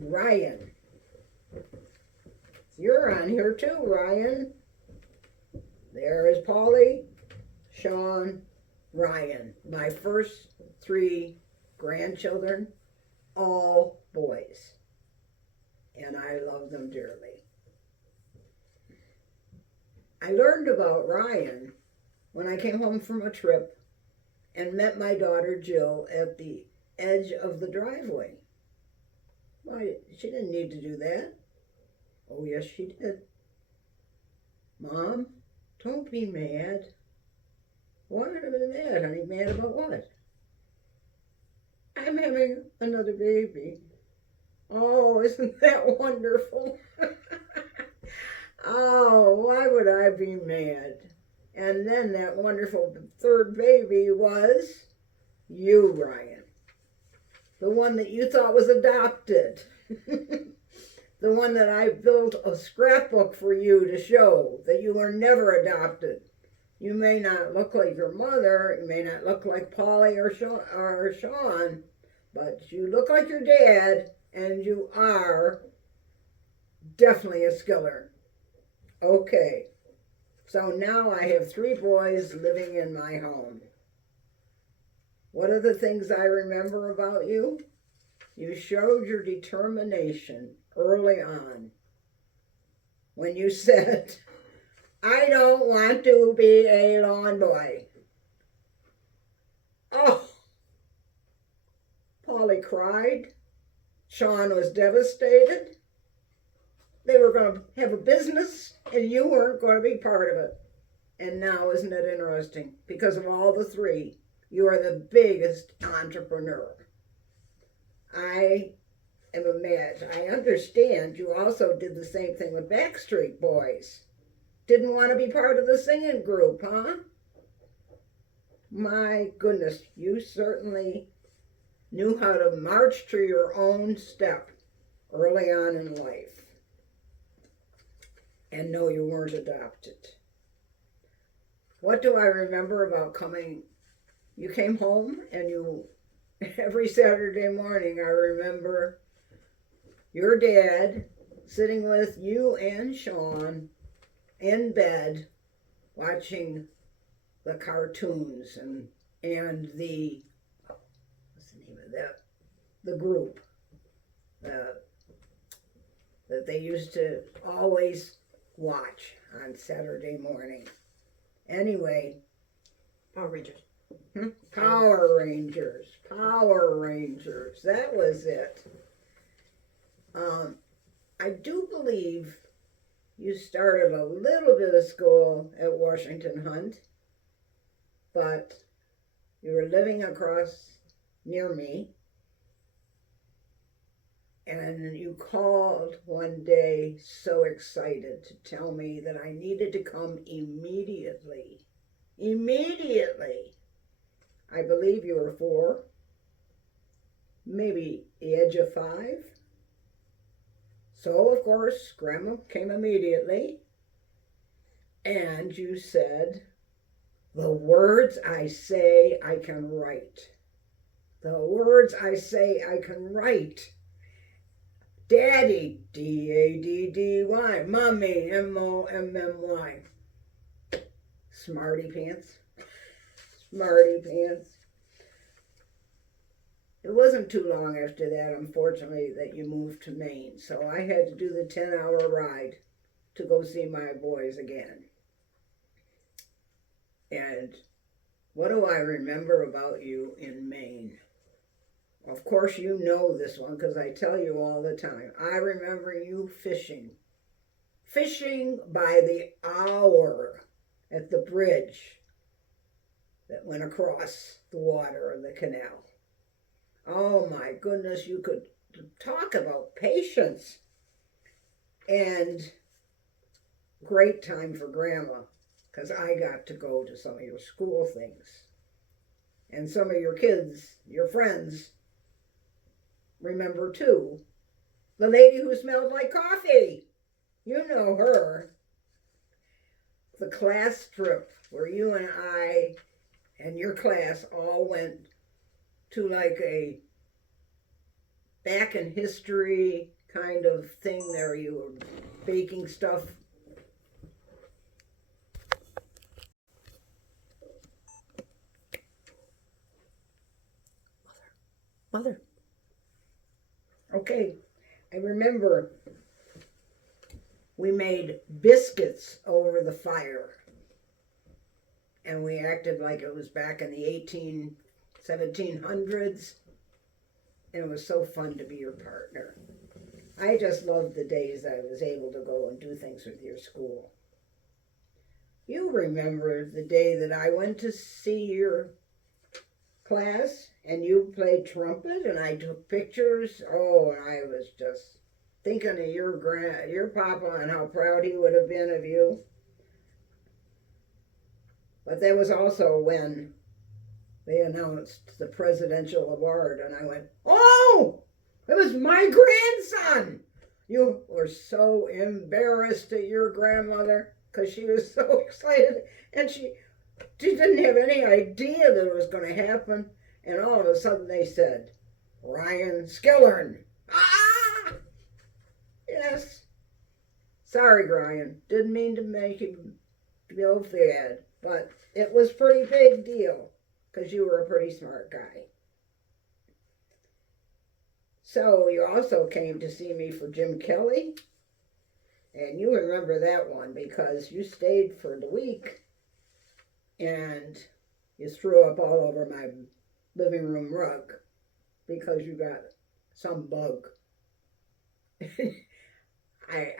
Ryan. You're on here too, Ryan. There is Polly, Sean, Ryan. My first three grandchildren, all boys. And I love them dearly. I learned about Ryan when I came home from a trip and met my daughter Jill at the edge of the driveway. Why, she didn't need to do that. Oh, yes, she did. Mom, don't be mad. Why would I be mad, honey? Mad about what? I'm having another baby. Oh, isn't that wonderful? Oh, why would I be mad? And then that wonderful third baby was you, Ryan. The one that you thought was adopted. The one that I built a scrapbook for you to show that you were never adopted. You may not look like your mother, you may not look like Polly or Sean, but you look like your dad, and you are definitely a Skiller. Okay, so now I have three boys living in my home. What are the things I remember about you? You showed your determination early on when you said, I don't want to be a lawn boy. Oh, Polly cried. Sean was devastated. They were going to have a business and you weren't going to be part of it. And now, isn't it interesting? Because of all the three, you are the biggest entrepreneur. I am amazed. I understand you also did the same thing with Backstreet Boys. Didn't want to be part of the singing group, huh? My goodness, you certainly knew how to march to your own step early on in life. And no, you weren't adopted. What do I remember about coming? You came home and you, every Saturday morning, I remember your dad sitting with you and Sean in bed watching the cartoons and the, what's the name of that? The group that they used to always watch on Saturday morning. Anyway. Power Rangers. Power Rangers. Power Rangers. That was it. I do believe you started a little bit of school at Washington Hunt, but you were living across near me, and you called one day so excited to tell me that I needed to come immediately. Immediately. I believe you were 4, maybe the edge of 5. So, of course, Grandma came immediately, and you said, the words I say I can write. The words I say I can write. Daddy, D-A-D-D-Y, Mommy, M-O-M-M-Y. Smarty pants. Smarty pants. It wasn't too long after that, unfortunately, that you moved to Maine, so I had to do the 10-hour ride to go see my boys again. And what do I remember about you in Maine? Of course you know this one because I tell you all the time. I remember you fishing. Fishing by the hour at the bridge that went across the water of the canal. Oh my goodness, you could talk about patience. And great time for Grandma, because I got to go to some of your school things. And some of your kids, your friends, remember too. The lady who smelled like coffee. You know her. The class trip where you and I and your class all went to like a back in history kind of thing there. You were baking stuff. Mother. Okay, I remember we made biscuits over the fire. And we acted like it was back in the 1700s. And it was so fun to be your partner. I just loved the days I was able to go and do things with your school. You remember the day that I went to see your class and you played trumpet and I took pictures. Oh, I was just thinking of your papa and how proud he would have been of you. But that was also when they announced the presidential award, and I went, oh, it was my grandson. You were so embarrassed at your grandmother because she was so excited, and she didn't have any idea that it was going to happen. And all of a sudden they said, Ryan Skillern. Ah! Yes. Sorry, Ryan. Didn't mean to make you feel bad, but it was a pretty big deal because you were a pretty smart guy. So you also came to see me for Jim Kelly, and you remember that one because you stayed for the week and you threw up all over my living room rug because you got some bug.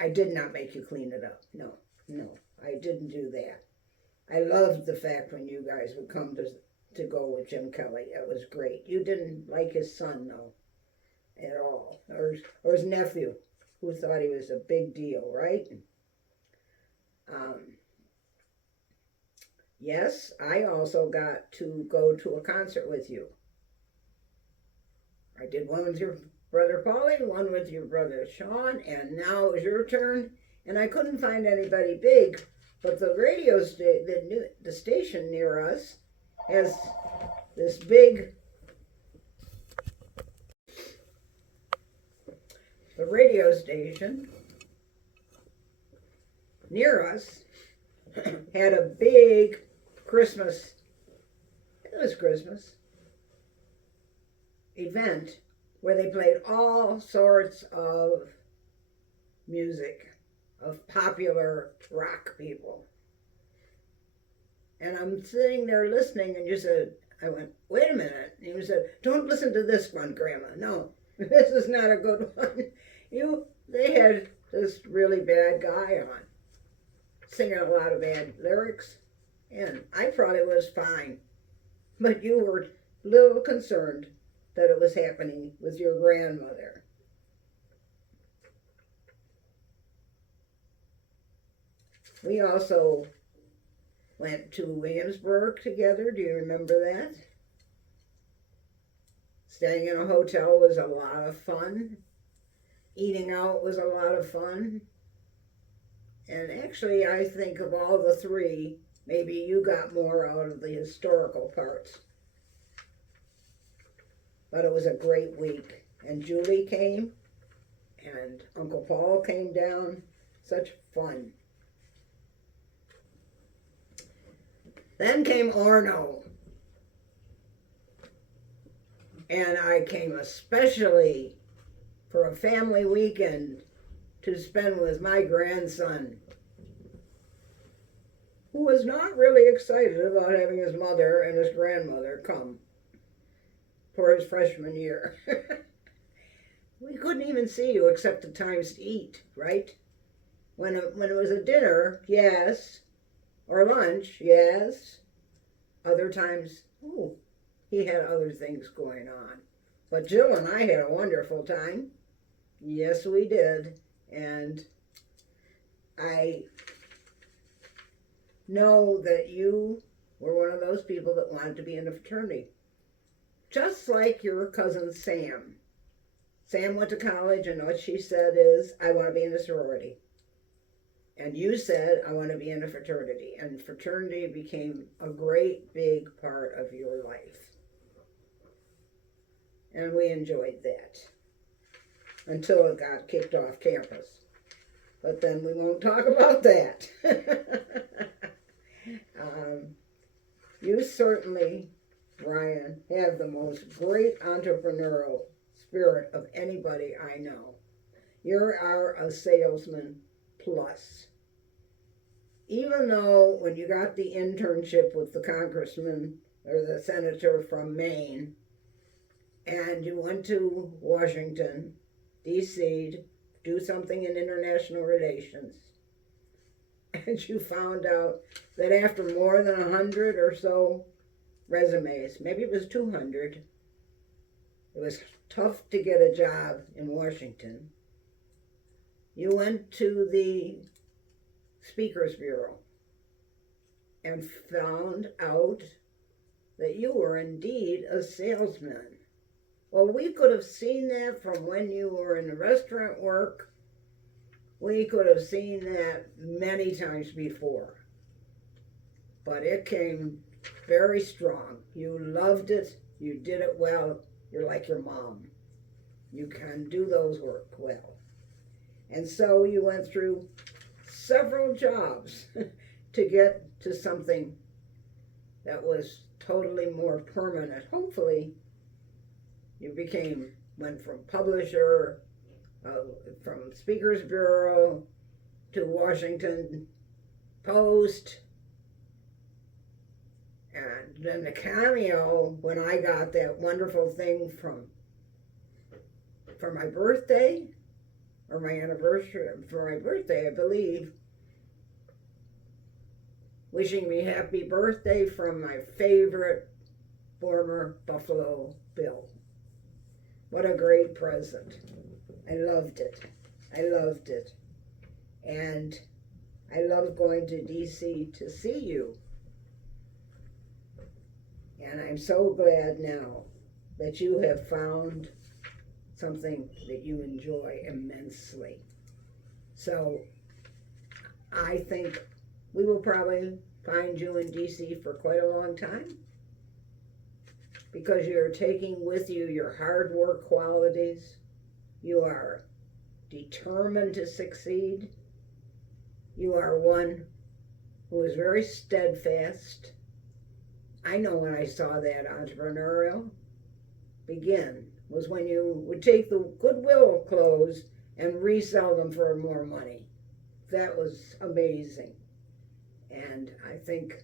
I did not make you clean it up. No, I didn't do that. I loved the fact when you guys would come to go with Jim Kelly. It was great. You didn't like his son, though, at all. Or his nephew, who thought he was a big deal, right? Yes, I also got to go to a concert with you. I did one with your brother Paulie, one with your brother Sean, and now it was your turn. And I couldn't find anybody big, but the the station near us has this big. The radio station near us had a big Christmas. It was Christmas event where they played all sorts of music of popular rock people. And I'm sitting there listening, and I went, wait a minute. And you said, don't listen to this one, Grandma. No, this is not a good one. They had this really bad guy on, singing a lot of bad lyrics, and I thought it was fine. But you were a little concerned that it was happening with your grandmother. We also went to Williamsburg together. Do you remember that? Staying in a hotel was a lot of fun. Eating out was a lot of fun. And actually, I think of all the three, maybe you got more out of the historical parts. But it was a great week. And Julie came, and Uncle Paul came down. Such fun. Then came Arno. And I came especially for a family weekend to spend with my grandson, who was not really excited about having his mother and his grandmother come for his freshman year. We couldn't even see you except the times to eat, right? When it was a dinner, yes, or lunch, yes. Other times, he had other things going on. But Jill and I had a wonderful time. Yes, we did. And I know that you were one of those people that wanted to be in a fraternity. Just like your cousin Sam. Sam went to college, and what she said is, I want to be in a sorority. And you said, I want to be in a fraternity. And fraternity became a great big part of your life. And we enjoyed that. until it got kicked off campus. But then we won't talk about that. You certainly, Ryan, have the most great entrepreneurial spirit of anybody I know. You are a salesman plus. Even though when you got the internship with the congressman or the senator from Maine, and you went to Washington, D.C. to do something in international relations, and you found out that after more than 100 or so resumes, maybe it was 200, it was tough to get a job in Washington. You went to the Speakers Bureau and found out that you were indeed a salesman. Well, we could have seen that from when you were in the restaurant work. We could have seen that many times before. But it came very strong. You loved it. You did it well. You're like your mom. You can do those work well. And so you went through several jobs to get to something that was totally more permanent. Hopefully, you went from publisher, from Speakers Bureau to Washington Post, and then the Cameo, when I got that wonderful thing for my birthday, or my anniversary, for my birthday, I believe, wishing me happy birthday from my favorite former Buffalo Bill. What a great present. I loved it. I loved it. And I love going to DC to see you. And I'm so glad now that you have found something that you enjoy immensely. So I think we will probably find you in DC for quite a long time, because you're taking with you your hard work qualities. You are determined to succeed. You are one who is very steadfast. I know when I saw that entrepreneurial begin was when you would take the Goodwill clothes and resell them for more money. That was amazing. And I think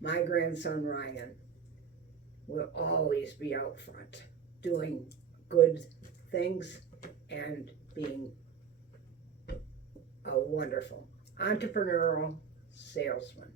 my grandson Ryan will always be out front doing good things and being a wonderful entrepreneurial salesman.